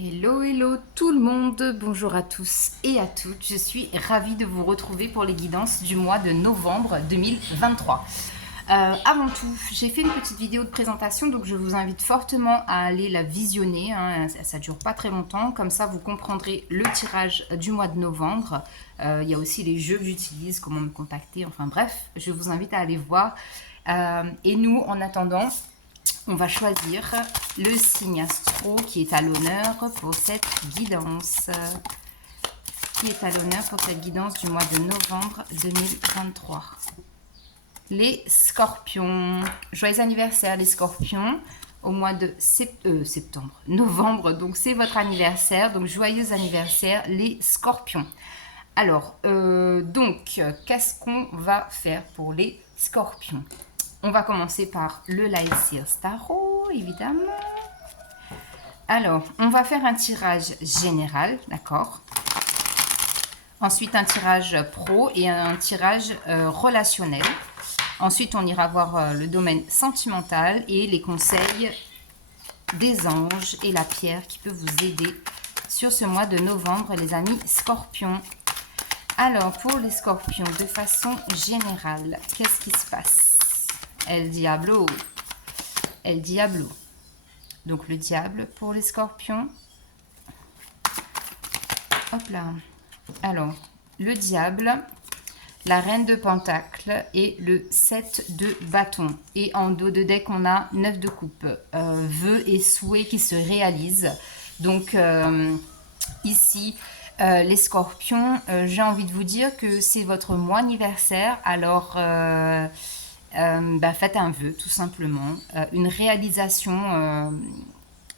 Hello, hello tout le monde, bonjour à tous et à toutes. Je suis ravie de vous retrouver pour les guidances du mois de novembre 2023. Avant tout, j'ai fait une petite vidéo de présentation, donc je vous invite fortement à aller la visionner. Ça dure pas très longtemps, comme ça vous comprendrez le tirage du mois de novembre. Il y a aussi les jeux que j'utilise, comment me contacter, enfin bref, je vous invite à aller voir. Et nous, en attendant, on va choisir le signe astro qui est à l'honneur pour cette guidance. Qui est à l'honneur pour cette guidance du mois de novembre 2023. Les scorpions. Joyeux anniversaire les scorpions au mois de novembre. Donc c'est votre anniversaire. Donc joyeux anniversaire les scorpions. Alors, qu'est-ce qu'on va faire pour les scorpions? On va commencer par le Light Seals Tarot, évidemment. Alors, on va faire un tirage général, d'accord? Ensuite, un tirage pro et un tirage relationnel. Ensuite, on ira voir le domaine sentimental et les conseils des anges et la pierre qui peut vous aider sur ce mois de novembre, les amis scorpions. Alors, pour les scorpions, de façon générale, qu'est-ce qui se passe? El Diablo. El Diablo. Donc, le diable pour les scorpions. Hop là. Alors, le diable, la reine de pentacles et le 7 de bâton. Et en dos de deck, on a 9 de coupe. Vœux et souhaits qui se réalisent. Donc, ici, les scorpions, j'ai envie de vous dire que c'est votre mois anniversaire. Alors, faites un vœu, tout simplement. Une réalisation,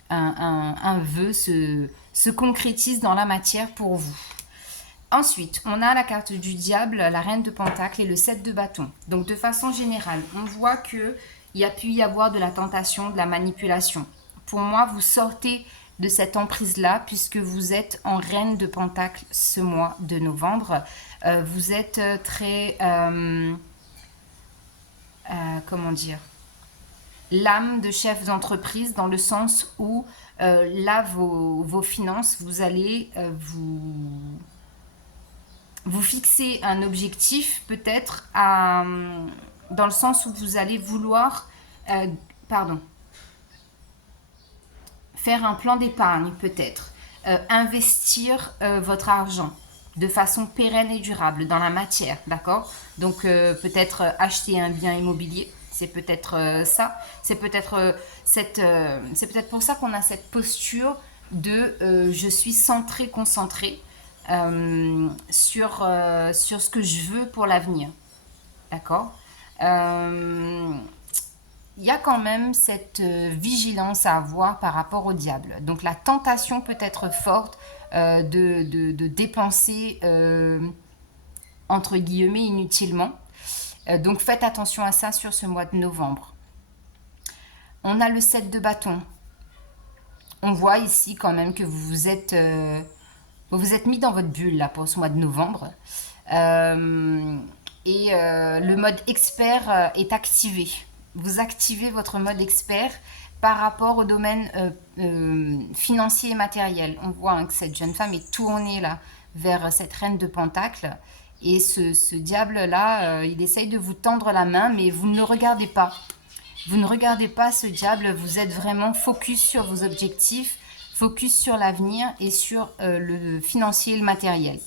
un vœu se concrétise dans la matière pour vous. Ensuite, on a la carte du diable, la reine de pentacles et le 7 de bâton. Donc, de façon générale, on voit qu'il y a pu y avoir de la tentation, de la manipulation. Pour moi, vous sortez de cette emprise-là puisque vous êtes en reine de pentacles ce mois de novembre. Vous êtes très... comment dire, l'âme de chef d'entreprise dans le sens où là, vos finances, vous allez vous fixer un objectif peut-être dans le sens où vous allez vouloir faire un plan d'épargne peut-être, investir votre argent de façon pérenne et durable dans la matière, d'accord? Donc peut-être acheter un bien immobilier, c'est peut-être ça, c'est peut-être pour ça qu'on a cette posture de je suis centré, concentré sur ce que je veux pour l'avenir, d'accord? Il y a quand même cette vigilance à avoir par rapport au diable. Donc la tentation peut être forte de dépenser, entre guillemets, inutilement. Donc faites attention à ça sur ce mois de novembre. On a le 7 de bâton. On voit ici quand même que vous vous êtes mis dans votre bulle là, pour ce mois de novembre. Le mode expert est activé. Vous activez votre mode expert par rapport au domaine financier et matériel. On voit que cette jeune femme est tournée là vers cette reine de pentacles. Et ce diable-là, il essaye de vous tendre la main, mais vous ne le regardez pas. Vous ne regardez pas ce diable, vous êtes vraiment focus sur vos objectifs, focus sur l'avenir et sur le financier et le matériel.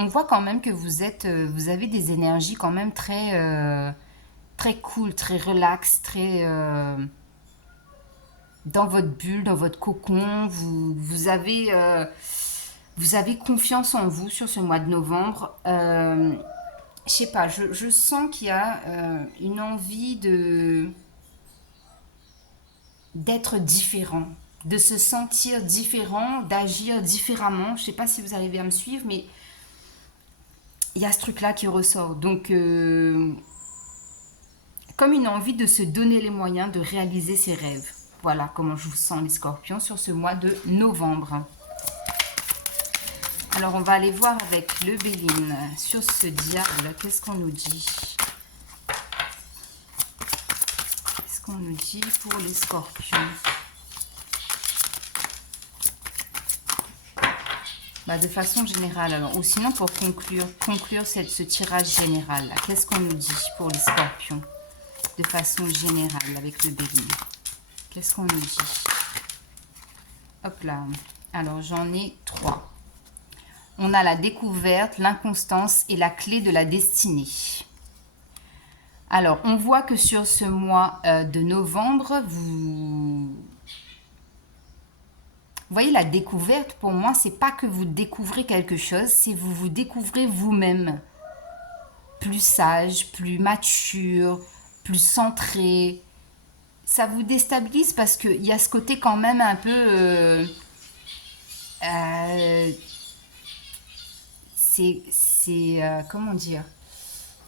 On voit quand même que vous avez des énergies quand même très cool, très relax, très dans votre bulle, dans votre cocon. Vous avez confiance en vous sur ce mois de novembre. Je sais pas, je sens qu'il y a une envie d'être différent, de se sentir différent, d'agir différemment. Je sais pas si vous arrivez à me suivre, mais il y a ce truc-là qui ressort. Donc, comme une envie de se donner les moyens de réaliser ses rêves. Voilà comment je vous sens les scorpions sur ce mois de novembre. Alors, on va aller voir avec le Béline sur ce diable. Qu'est-ce qu'on nous dit? Qu'est-ce qu'on nous dit pour les scorpions? De façon générale, alors, ou sinon pour conclure ce tirage général, qu'est-ce qu'on nous dit pour les scorpions de façon générale avec le bélier? Qu'est-ce qu'on nous dit? Hop là. Alors, j'en ai 3. On a la découverte, l'inconstance et la clé de la destinée. Alors, on voit que sur ce mois de novembre, vous voyez, la découverte, pour moi, c'est pas que vous découvrez quelque chose, c'est vous vous découvrez vous-même. Plus sage, plus mature, plus centré. Ça vous déstabilise parce qu'il y a ce côté quand même un peu... comment dire?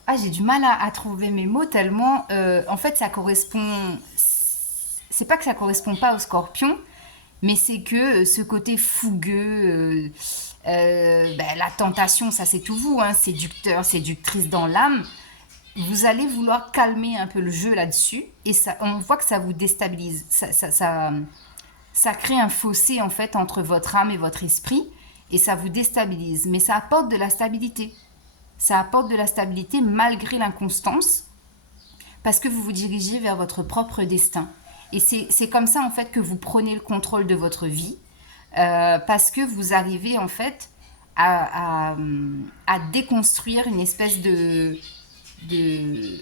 Ah, j'ai du mal à trouver mes mots tellement... en fait, ça correspond... C'est pas que ça correspond pas au scorpion, mais c'est que ce côté fougueux, la tentation, ça c'est tout vous, hein, séducteur, séductrice dans l'âme, vous allez vouloir calmer un peu le jeu là-dessus, et ça, on voit que ça vous déstabilise, ça crée un fossé en fait entre votre âme et votre esprit, et ça vous déstabilise, mais ça apporte de la stabilité. Ça apporte de la stabilité malgré l'inconstance, parce que vous vous dirigez vers votre propre destin. Et c'est comme ça, en fait, que vous prenez le contrôle de votre vie, parce que vous arrivez, en fait, à déconstruire une espèce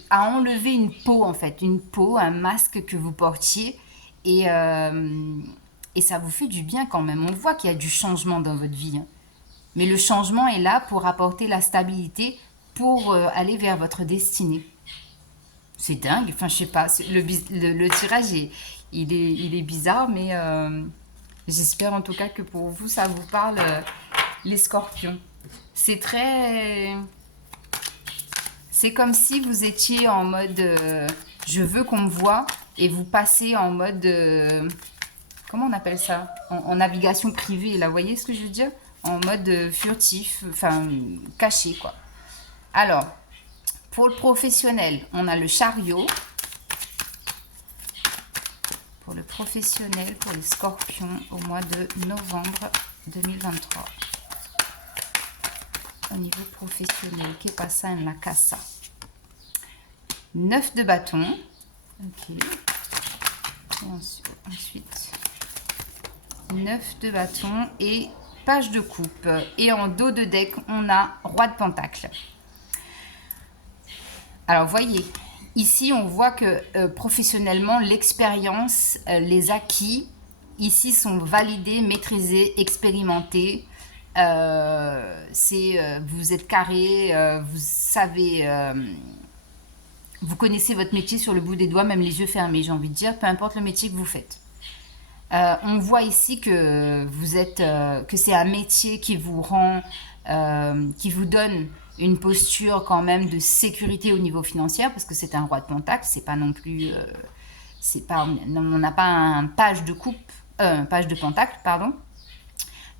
à enlever une peau, en fait, une peau, un masque que vous portiez, et ça vous fait du bien quand même. On voit qu'il y a du changement dans votre vie, hein. Mais le changement est là pour apporter la stabilité, pour aller vers votre destinée. C'est dingue, enfin je sais pas, le tirage il est bizarre, mais j'espère en tout cas que pour vous ça vous parle, les scorpions. C'est comme si vous étiez en mode je veux qu'on me voie, et vous passez en mode, comment on appelle ça, en navigation privée, là, vous voyez ce que je veux dire? En mode furtif, enfin caché quoi. Alors, pour le professionnel, on a le chariot. Pour le professionnel, pour les scorpions, au mois de novembre 2023. Au niveau professionnel, que passa en la casa? 9 de bâton. Ok. Et ensuite, 9 de bâton et page de coupe. Et en dos de deck, on a roi de pentacle. Alors, voyez, ici, on voit que professionnellement, l'expérience, les acquis, ici, sont validés, maîtrisés, expérimentés. Vous êtes carré, vous savez, vous connaissez votre métier sur le bout des doigts, même les yeux fermés, j'ai envie de dire, peu importe le métier que vous faites. On voit ici que que c'est un métier qui vous rend, qui vous donne une posture quand même de sécurité au niveau financier, parce que c'est un roi de pentacle, c'est pas non plus, on n'a pas un page de coupe, page de pentacle, pardon.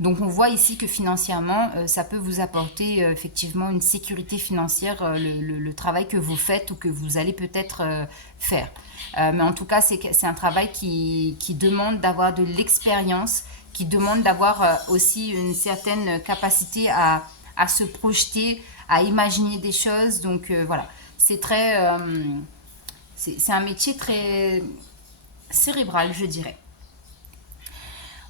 Donc on voit ici que financièrement, ça peut vous apporter effectivement une sécurité financière, le travail que vous faites ou que vous allez peut-être faire. Mais en tout cas, c'est un travail qui demande d'avoir de l'expérience, qui demande d'avoir aussi une certaine capacité à se projeter, à imaginer des choses. Donc voilà, c'est un métier très cérébral, je dirais.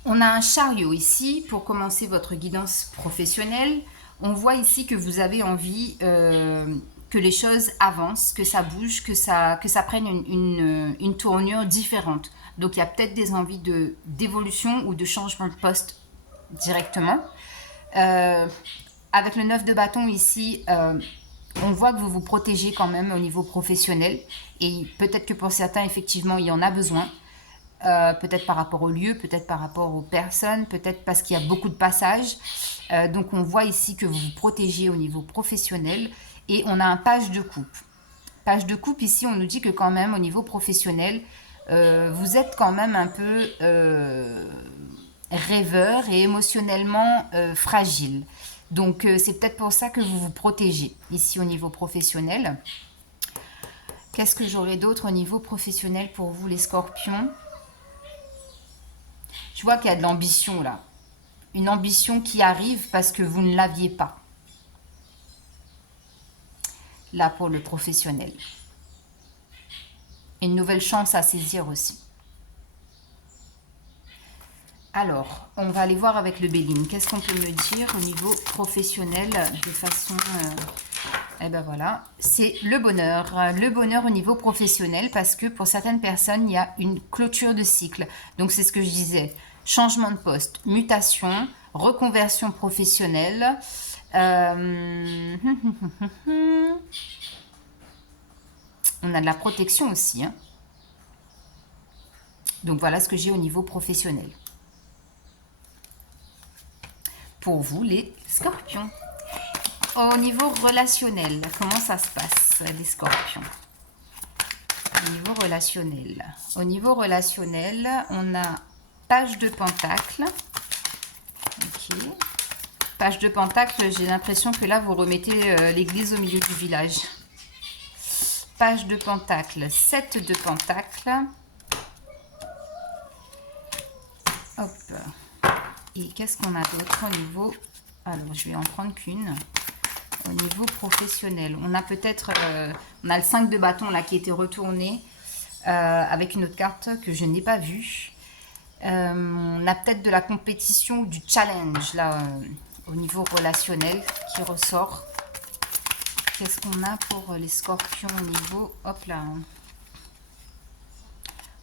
On a un chariot ici pour commencer votre guidance professionnelle. On voit ici que vous avez envie que les choses avancent, que ça bouge, que ça prenne une tournure différente. Donc il y a peut-être des envies d'évolution ou de changement de poste directement. Avec le 9 de bâton ici, on voit que vous vous protégez quand même au niveau professionnel. Et peut-être que pour certains, effectivement, il y en a besoin. Peut-être par rapport au lieu, peut-être par rapport aux personnes, peut-être parce qu'il y a beaucoup de passages. Donc on voit ici que vous vous protégez au niveau professionnel. Et on a un page de coupe. Page de coupe, ici, on nous dit que quand même, au niveau professionnel, vous êtes quand même un peu rêveur et émotionnellement fragile. Donc c'est peut-être pour ça que vous vous protégez ici au niveau professionnel. Qu'est-ce que j'aurais d'autre au niveau professionnel pour vous, les scorpions? Je vois qu'il y a de l'ambition là. une ambition qui arrive parce que vous ne l'aviez pas. Là, pour le professionnel. Une nouvelle chance à saisir aussi. Alors, on va aller voir avec le Béline. Qu'est-ce qu'on peut me dire au niveau professionnel de façon... eh ben voilà, c'est le bonheur. Le bonheur au niveau professionnel parce que pour certaines personnes, il y a une clôture de cycle. Donc, c'est ce que je disais. Changement de poste, mutation, reconversion professionnelle. On a de la protection aussi. Hein. Donc, voilà ce que j'ai au niveau professionnel. Pour vous, les scorpions. Au niveau relationnel, comment ça se passe, les scorpions? Au niveau relationnel. Au niveau relationnel, on a page de pentacle. Ok. Page de pentacle, j'ai l'impression que là, vous remettez l'église au milieu du village. Page de pentacle, 7 de pentacle. Hop. Et qu'est-ce qu'on a d'autre au niveau... Alors, je vais en prendre qu'une. Au niveau professionnel, on a peut-être... on a le 5 de bâton là qui était retourné avec une autre carte que je n'ai pas vue. On a peut-être de la compétition ou du challenge là au niveau relationnel qui ressort. Qu'est-ce qu'on a pour les scorpions au niveau... Hop là.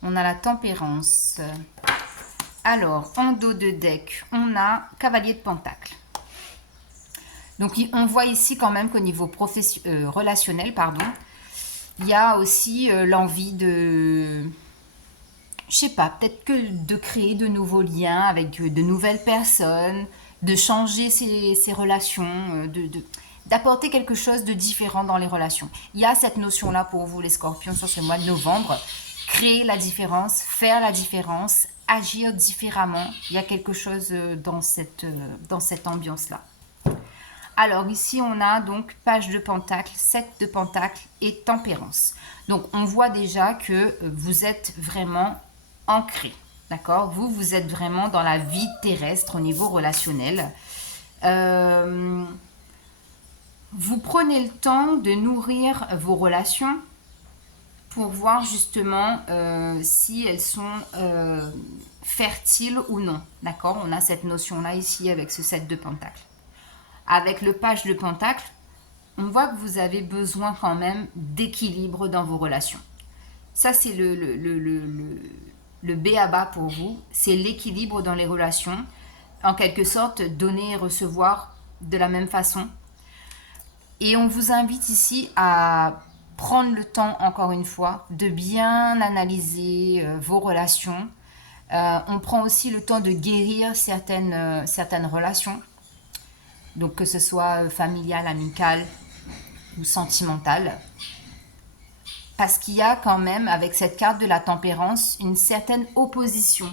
On a la tempérance. Alors, en dos de deck, on a cavalier de pentacle. Donc, on voit ici quand même qu'au niveau relationnel, pardon, il y a aussi l'envie de, je sais pas, peut-être que de créer de nouveaux liens avec de nouvelles personnes, de changer ses relations, d'apporter quelque chose de différent dans les relations. Il y a cette notion-là pour vous, les scorpions, sur ce mois de novembre. Créer la différence, faire la différence, agir différemment. Il y a quelque chose dans cette ambiance-là. Alors ici, on a donc page de pentacle, 7 de pentacle et tempérance. Donc, on voit déjà que vous êtes vraiment ancré, d'accord? Vous êtes vraiment dans la vie terrestre au niveau relationnel. Vous prenez le temps de nourrir vos relations pour voir justement si elles sont fertiles ou non, d'accord? On a cette notion-là ici avec ce 7 de pentacle. Avec le page de pentacle, on voit que vous avez besoin quand même d'équilibre dans vos relations. Ça, c'est le b.a.-ba pour vous. C'est l'équilibre dans les relations. En quelque sorte, donner et recevoir de la même façon. Et on vous invite ici à prendre le temps, encore une fois, de bien analyser vos relations. On prend aussi le temps de guérir certaines relations. Donc que ce soit familial, amical ou sentimental. Parce qu'il y a quand même, avec cette carte de la tempérance, une certaine opposition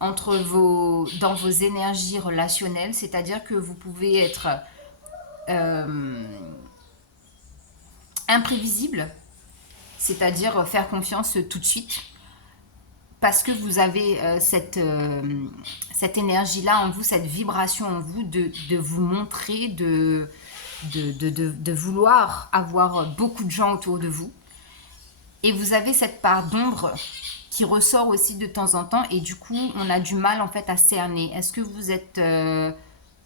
dans vos énergies relationnelles. C'est-à-dire que vous pouvez être imprévisible, c'est-à-dire faire confiance tout de suite. Parce que vous avez cette énergie-là en vous, cette vibration en vous de vous montrer, de vouloir avoir beaucoup de gens autour de vous. Et vous avez cette part d'ombre qui ressort aussi de temps en temps. Et du coup, on a du mal en fait à cerner. Est-ce que vous êtes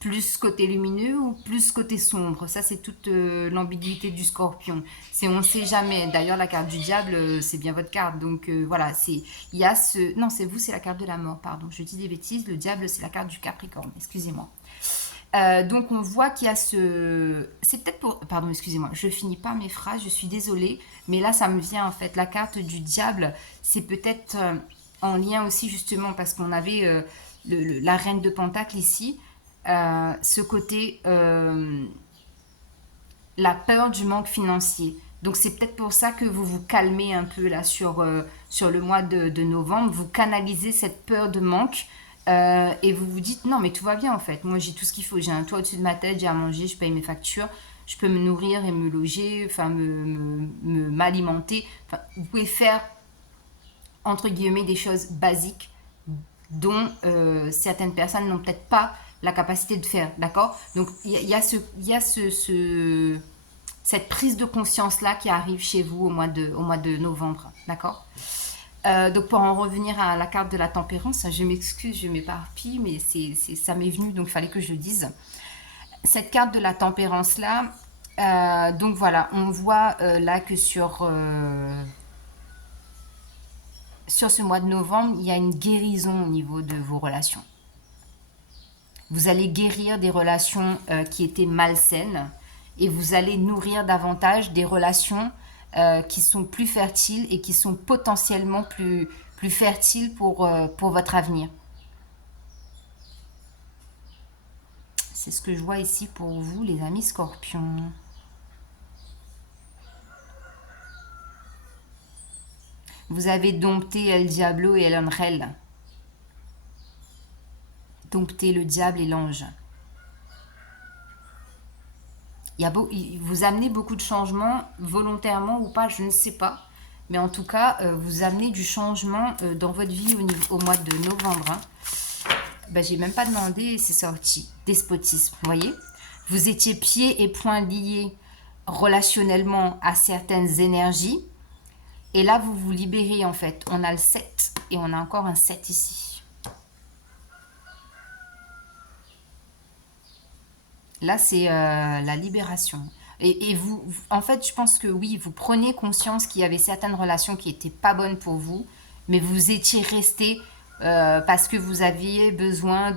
plus côté lumineux ou plus côté sombre? Ça, c'est toute l'ambiguïté du scorpion. On ne sait jamais. D'ailleurs, la carte du diable, c'est bien votre carte. Donc voilà, il y a ce... Non, c'est vous, c'est la carte de la mort, pardon. Je dis des bêtises. Le diable, c'est la carte du Capricorne. Excusez-moi. Donc, on voit qu'il y a ce... C'est peut-être pour... Pardon, excusez-moi. Je finis pas mes phrases, je suis désolée. Mais là, ça me vient, en fait. La carte du diable, c'est peut-être en lien aussi, justement, parce qu'on avait la reine de pentacle ici. Ce côté la peur du manque financier. Donc c'est peut-être pour ça que vous vous calmez un peu là sur le mois de novembre. Vous canalisez cette peur de manque et vous vous dites non mais tout va bien en fait. Moi j'ai tout ce qu'il faut. J'ai un toit au-dessus de ma tête, j'ai à manger, je paye mes factures, je peux me nourrir et me loger, enfin m'alimenter. Enfin, vous pouvez faire entre guillemets des choses basiques dont certaines personnes n'ont peut-être pas la capacité de faire, d'accord? Donc il y a cette prise de conscience-là qui arrive chez vous au mois de novembre, d'accord? Donc pour en revenir à la carte de la tempérance, je m'excuse, je m'éparpille, mais ça m'est venu, donc il fallait que je le dise. Cette carte de la tempérance-là, donc voilà, on voit là que sur ce mois de novembre, il y a une guérison au niveau de vos relations. Vous allez guérir des relations qui étaient malsaines et vous allez nourrir davantage des relations qui sont plus fertiles et qui sont potentiellement plus fertiles pour votre avenir. C'est ce que je vois ici pour vous, les amis scorpions. Vous avez dompté El Diablo et El Ángel. Dompter le diable et l'ange. Vous amenez beaucoup de changements, volontairement ou pas, je ne sais pas. Mais en tout cas, vous amenez du changement dans votre vie au mois de novembre. Hein. Ben, j'ai même pas demandé et c'est sorti. Despotisme, vous voyez? Vous étiez pieds et poings liés relationnellement à certaines énergies. Et là, vous vous libérez en fait. On a le 7 et on a encore un 7 ici. Là, c'est la libération. Et vous, en fait, je pense que oui, vous preniez conscience qu'il y avait certaines relations qui n'étaient pas bonnes pour vous, mais vous étiez resté parce que vous aviez besoin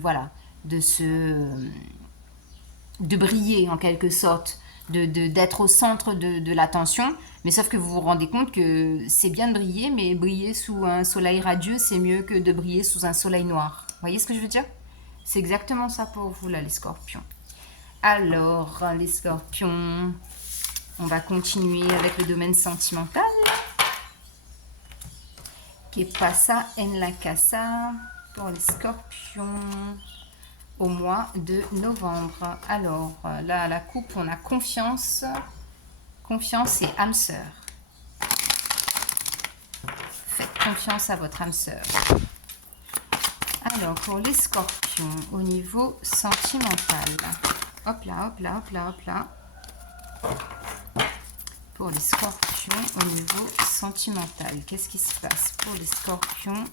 voilà, de briller en quelque sorte, d'être au centre de l'attention. Mais sauf que vous vous rendez compte que c'est bien de briller, mais briller sous un soleil radieux, c'est mieux que de briller sous un soleil noir. Vous voyez ce que je veux dire? C'est exactement ça pour vous, là, les scorpions. Alors, les scorpions, on va continuer avec le domaine sentimental. Que pasa en la casa pour les scorpions au mois de novembre. Alors, là, la coupe, on a confiance et âme sœur. Faites confiance à votre âme sœur. Alors, pour les scorpions, au niveau sentimental. Hop là, hop là, hop là, hop là. Pour les scorpions, au niveau sentimental, qu'est-ce qui se passe pour les scorpions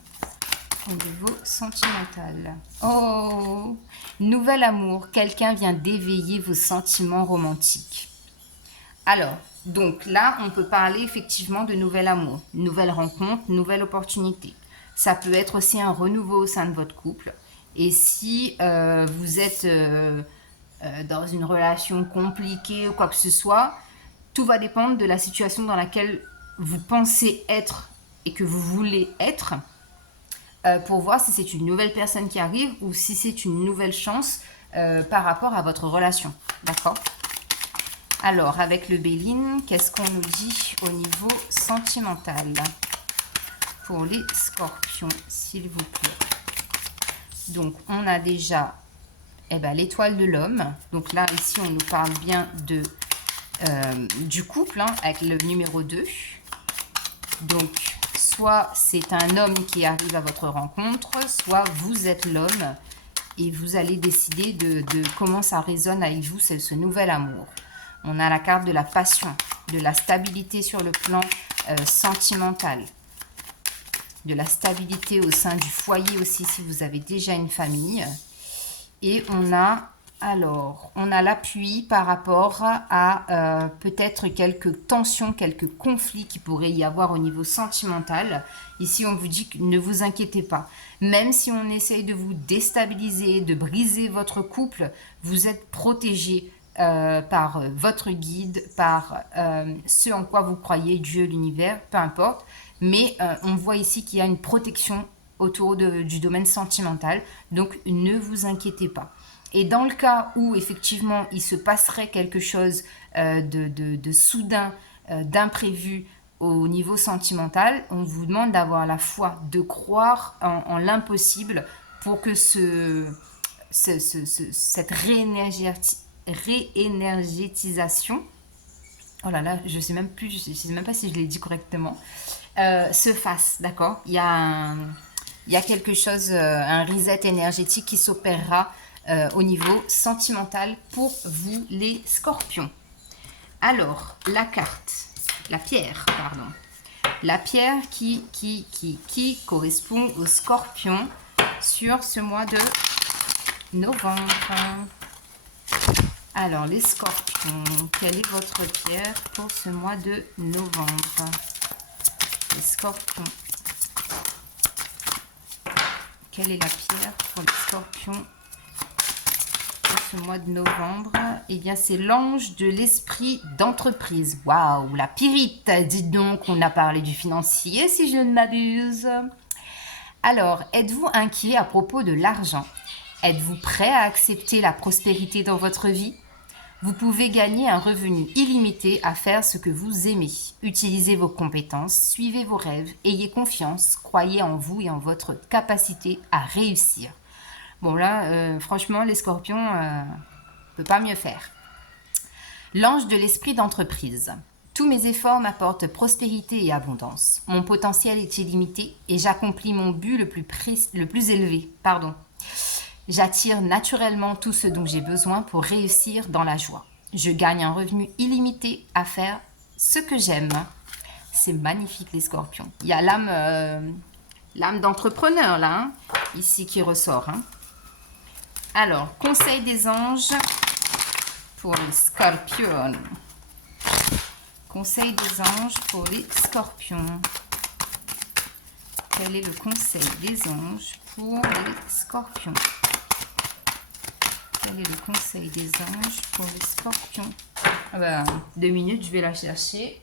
au niveau sentimental? Oh, nouvel amour, quelqu'un vient d'éveiller vos sentiments romantiques. Alors, donc là, on peut parler effectivement de nouvel amour, nouvelle rencontre, nouvelle opportunité. Ça peut être aussi un renouveau au sein de votre couple. Et si vous êtes dans une relation compliquée ou quoi que ce soit, tout va dépendre de la situation dans laquelle vous pensez être et que vous voulez être pour voir si c'est une nouvelle personne qui arrive ou si c'est une nouvelle chance par rapport à votre relation. D'accord? Alors, avec le Béline, qu'est-ce qu'on nous dit au niveau sentimental pour les scorpions, s'il vous plaît? Donc, on a déjà l'étoile de l'homme. Donc là, ici, on nous parle bien du couple, hein, avec le numéro 2. Donc, soit c'est un homme qui arrive à votre rencontre, soit vous êtes l'homme et vous allez décider de comment ça résonne avec vous, ce nouvel amour. On a la carte de la passion, de la stabilité sur le plan sentimental, de la stabilité au sein du foyer aussi si vous avez déjà une famille. Et on a l'appui par rapport à peut-être quelques tensions, quelques conflits qui pourraient y avoir au niveau sentimental. Ici, on vous dit que ne vous inquiétez pas. Même si on essaye de vous déstabiliser, de briser votre couple, vous êtes protégé par votre guide, par ce en quoi vous croyez, Dieu, l'univers, peu importe. Mais on voit ici qu'il y a une protection autour du domaine sentimental. Donc, ne vous inquiétez pas. Et dans le cas où, effectivement, il se passerait quelque chose de soudain, d'imprévu au niveau sentimental, on vous demande d'avoir la foi, de croire en l'impossible pour que cette réénergétisation, oh là là, je sais même pas si je l'ai dit correctement, se fasse, d'accord? Il y a il y a quelque chose, un reset énergétique qui s'opérera au niveau sentimental pour vous les scorpions. Alors, la pierre, pardon. La pierre qui correspond aux scorpions sur ce mois de novembre. Alors, les scorpions, quelle est votre pierre pour ce mois de novembre? Les scorpions. Quelle est la pierre pour les scorpions pour ce mois de novembre? Eh bien, c'est l'ange de l'esprit d'entreprise. Waouh, la pyrite. Dites donc, on a parlé du financier, si je ne m'abuse. Alors, êtes-vous inquiet à propos de l'argent? Êtes-vous prêt à accepter la prospérité dans votre vie? Vous pouvez gagner un revenu illimité à faire ce que vous aimez. Utilisez vos compétences, suivez vos rêves, ayez confiance, croyez en vous et en votre capacité à réussir. Bon là, franchement, les scorpions, ne peut pas mieux faire. L'ange de l'esprit d'entreprise. Tous mes efforts m'apportent prospérité et abondance. Mon potentiel est illimité et j'accomplis mon but le plus élevé. J'attire naturellement tout ce dont j'ai besoin pour réussir dans la joie. Je gagne un revenu illimité à faire ce que j'aime. C'est magnifique les scorpions. Il y a l'âme d'entrepreneur là, hein, ici qui ressort. Hein. Alors, conseil des anges pour les scorpions. Conseil des anges pour les scorpions. Quel est le conseil des anges pour les scorpions? Quel est le conseil des anges pour les scorpions? 2 minutes, je vais la chercher.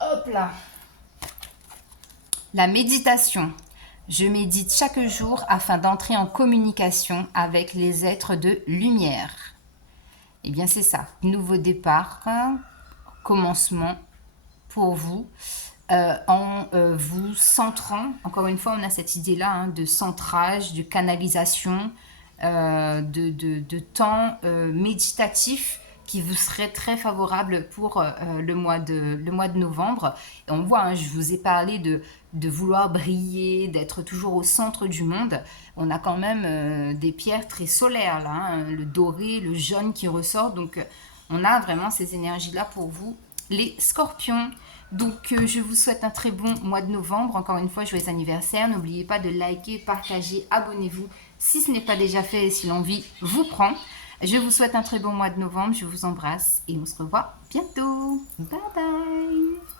Hop là. La méditation. Je médite chaque jour afin d'entrer en communication avec les êtres de lumière. Eh bien, c'est ça. Nouveau départ, commencement pour vous. En vous centrant, encore une fois, on a cette idée-là hein, de centrage, de canalisation, de temps méditatif qui vous serait très favorable pour le mois de novembre. Et on voit, hein, je vous ai parlé de vouloir briller, d'être toujours au centre du monde. On a quand même des pierres très solaires, là, hein, le doré, le jaune qui ressort. Donc, on a vraiment ces énergies-là pour vous, les scorpions. Donc, je vous souhaite un très bon mois de novembre. Encore une fois, joyeux anniversaire. N'oubliez pas de liker, partager, abonnez-vous si ce n'est pas déjà fait et si l'envie vous prend. Je vous souhaite un très bon mois de novembre. Je vous embrasse et on se revoit bientôt. Bye bye.